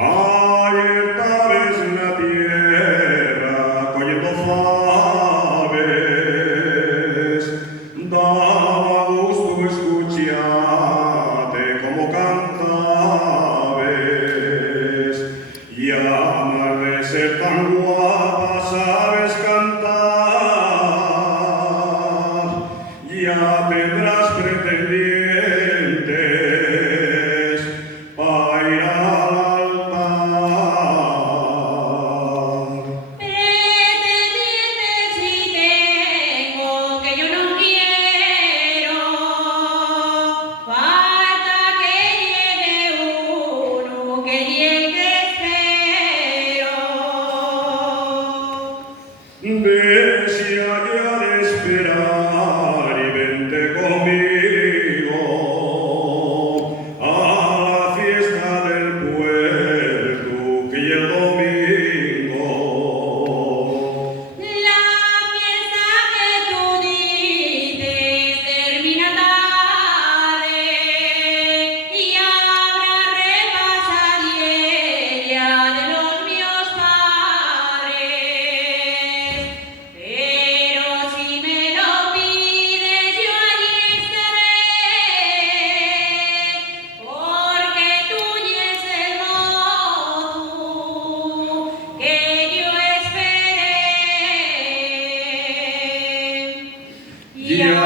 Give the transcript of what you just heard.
Ayer vez en la tierra, cogiendo faves, daba gusto escucharte como cantabes, y amanecer tan guapa sabes cantar, ya tendrás pretendientes para ir al altar. Pretendientes si tengo, que yo no quiero, falta que llegue uno, que llegue espero. Decía ya de esperar y vente conmigo a la fiesta del puerto que ya el domingo. La fiesta que tú dices termina tarde y habrá repasadilla de los míos padres. Pero si me lo pides yo allí estaré, porque tuyo es el modo que yo esperé. Ya